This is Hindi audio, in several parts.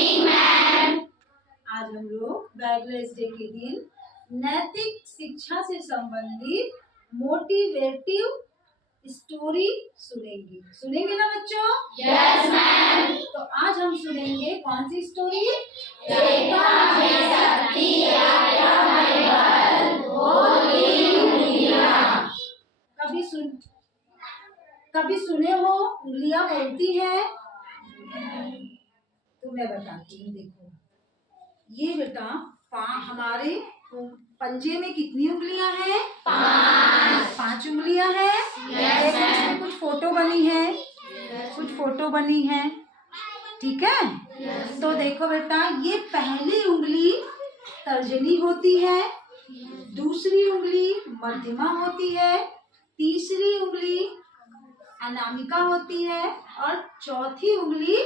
Morning ma'am. आज हम लोग बैगलेस डे के दिन नैतिक शिक्षा से संबंधित मोटिवेटिव स्टोरी सुनेंगे ना बच्चों? Yes ma'am. तो आज हम सुनेंगे कौन सी स्टोरी? देखा है शक्ति आया है बल, बोली उंगलियां। कभी सुने हो उंगलियां बोलती है? तो मैं बताती हूँ। देखो ये बेटा हमारे पंजे में कितनी उंगलियां हैं? 5 उंगलियां हैं। Yes ma'am. कुछ फोटो बनी है, ठीक है? तो देखो बेटा, ये पहली उंगली तर्जनी होती है, दूसरी उंगली मध्यमा होती है, तीसरी उंगली अनामिका होती है और चौथी उंगली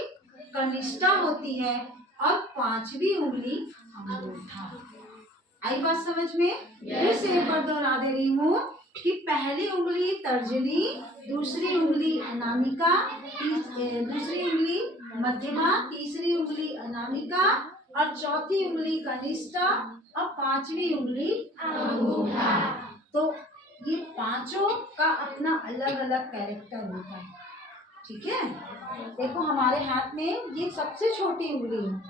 कनिष्ठा होती है और 5वीं उंगली अंगूठा। आई बात समझ में? फिर से एक बार दोहरा दे रही हूँ कि पहली उंगली तर्जनी, दूसरी उंगली अनामिका, दूसरी उंगली मध्यमा, तीसरी उंगली अनामिका और चौथी उंगली कनिष्ठा और 5वीं उंगली अंगूठा। तो ये पांचों का अपना अलग अलग कैरेक्टर होता है, ठीक है? देखो हमारे हाथ में ये सबसे छोटी उंगली है,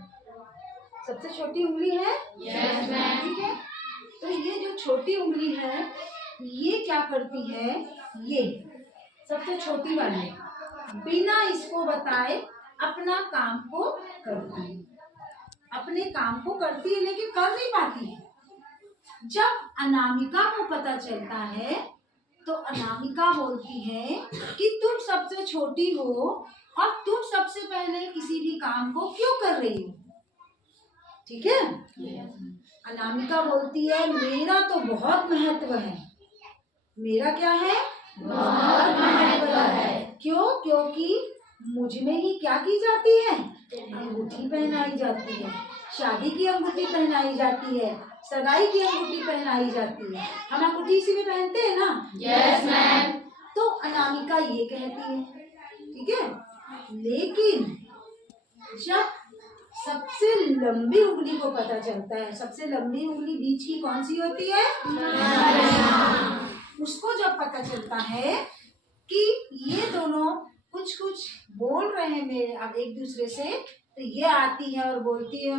सबसे छोटी उंगली है। Yes ma'am. ठीक है, तो ये जो छोटी उंगली है ये क्या करती है? ये सबसे छोटी वाली बिना इसको बताए अपना काम को करती है, अपने काम को करती है लेकिन कर नहीं पाती है। जब अनामिका को पता चलता है तो अनामिका बोलती है कि तुम सबसे छोटी हो और तुम सबसे पहले किसी भी काम को क्यों कर रही हो? ठीक है? अनामिका बोलती है मेरा तो बहुत महत्व है। मेरा क्या है? बहुत महत्व है। क्यों? क्योंकि मुझ में ही क्या की जाती है? अंगूठी पहनाई जाती है, शादी की अंगूठी पहनाई जाती है, सगाई की अंगूठी पहनाई जाती है। हम अंगूठी इसी में पहनते हैं ना? Yes ma'am. तो अनामिका ये कहती है, ठीक है? लेकिन जब सबसे लंबी उंगली को पता चलता है, सबसे लंबी उंगली बीच की कौन सी होती है? उसको जब पता चलता है कि ये दोनों कुछ कुछ बोल रहे हैं मेरे अब एक दूसरे से, तो ये आती है और बोलती है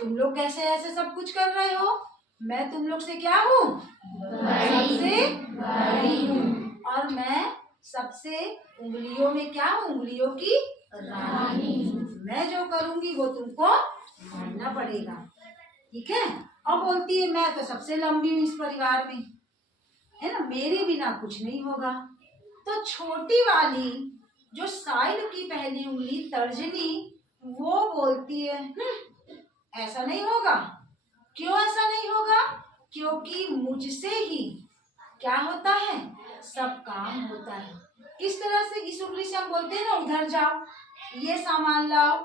तुम लोग कैसे ऐसे सब कुछ कर रहे हो? मैं तुम लोग से क्या हूँ? सबसे बड़ी हूँ और मैं सबसे उंगलियों में क्या हूँ? उंगलियों की रानी। मैं जो करूंगी वो तुमको मानना पड़ेगा, ठीक है? और बोलती है मैं तो सबसे लंबी हूँ इस परिवार में, है ना? मेरे बिना कुछ नहीं होगा। तो छोटी वाली जो साइड की पहली उंगली तर्जनी, वो बोलती है ऐसा नहीं होगा। क्यों ऐसा नहीं होगा? क्योंकि मुझसे ही क्या होता है? सब काम होता है। किस तरह से? इस उंगली से हम बोलते हैं ना उधर जाओ, ये सामान लाओ,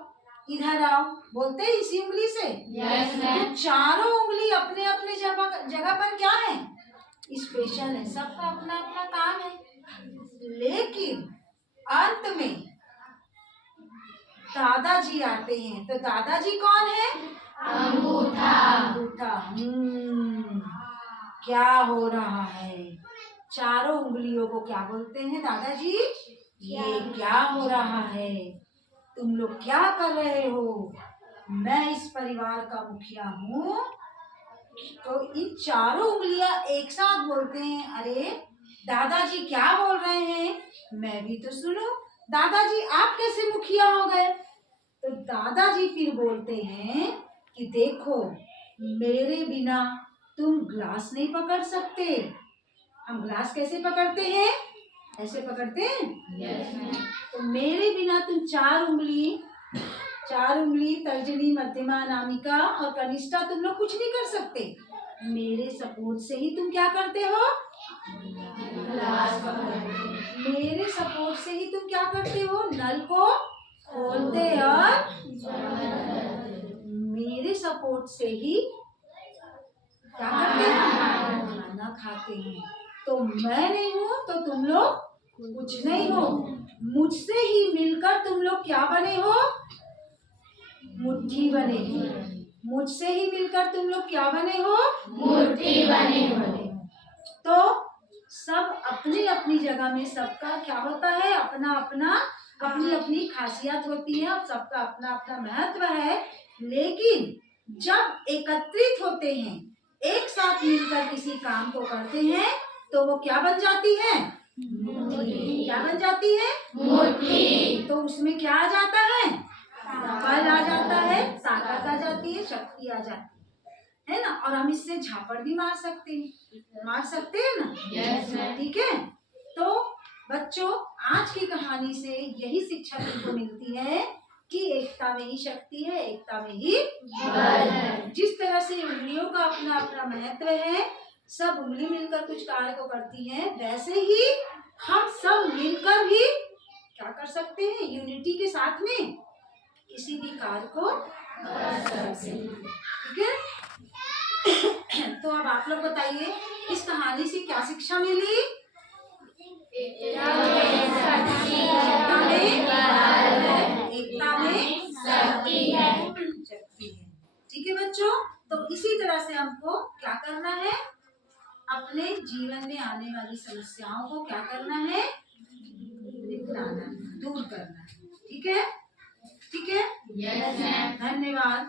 इधर आओ, बोलते हैं इसी उंगली से। Yes ma'am. तो चारों उंगली अपने अपने जगह पर क्या है? स्पेशल है, सबका अपना अपना काम है। लेकिन अंत में दादाजी आते हैं। तो दादाजी कौन है? अंगूठा। अंगूठा। क्या हो रहा है? चारों उंगलियों को क्या बोलते हैं दादाजी? ये क्या हो रहा है? तुम लोग क्या कर रहे हो? मैं इस परिवार का मुखिया हूँ। तो इन चारों उंगलियां एक साथ बोलते हैं अरे दादाजी क्या बोल रहे हैं? मैं भी तो सुनो। दादाजी आप कैसे मुखिया हो गए? तो दादाजी फिर बोलते हैं कि देखो मेरे बिना तुम ग्लास नहीं पकड़ सकते। हम ग्लास कैसे पकड़ते हैं? ऐसे पकड़ते हैं। Yes ma'am. तो मेरे बिना तुम चार उंगली तर्जनी, मध्यमा, अनामिका और कनिष्ठा तुम लोग कुछ नहीं कर सकते। मेरे सपोर्ट से ही तुम क्या करते हो? ग्लास पकड़ते। मेरे सपोर्ट से ही तुम क्या करते हो? नल को खोलते और मेरे सपोर्ट से ही क्या करते हैं? खाना खाते हैं। तो मैं नहीं हूँ तो तुम लोग कुछ नहीं हो। मुझसे ही मिलकर तुम लोग क्या बने हो? मुट्ठी बने हो। मुझसे ही मिलकर तुम लोग क्या बने हो? मुट्ठी बने हो। तो सब अपनी अपनी जगह में सबका क्या होता है? अपना अपना अपनी अपनी खासियत होती है और सबका अपना अपना महत्व है। लेकिन जब एकत्रित होते हैं, एक साथ मिलकर किसी काम को करते हैं, तो वो क्या बन जाती है? क्या बन जाती है? मुट्ठी। तो उसमें क्या आ जाता है? बल आ जाता है, ताकत आ जाती है, शक्ति आ जाती है ना। और हम इससे झापड़ भी मार सकते हैं ना। Yes, ma'am. ठीक है। तो बच्चों, आज की कहानी से यही शिक्षा तुमको मिलती है कि एकता में ही शक्ति है, एकता में ही बल है। जिस तरह से उंगलियों का अपना अपना महत्व है, सब उंगली मिलकर कुछ कार्य को करती है, वैसे ही हम सब मिलकर भी क्या कर सकते हैं? यूनिटी के साथ में किसी भी कार्य को कर सकते हैं। ठीक है। तो अब आप लोग बताइए, इस कहानी से क्या शिक्षा मिली? एकता में शक्ति है। ठीक है बच्चों, तो इसी तरह से हमको क्या करना है? अपने जीवन में आने वाली समस्याओं को क्या करना है? निपटाना, दूर करना है। ठीक है? ठीक है। Yes, ma'am. धन्यवाद।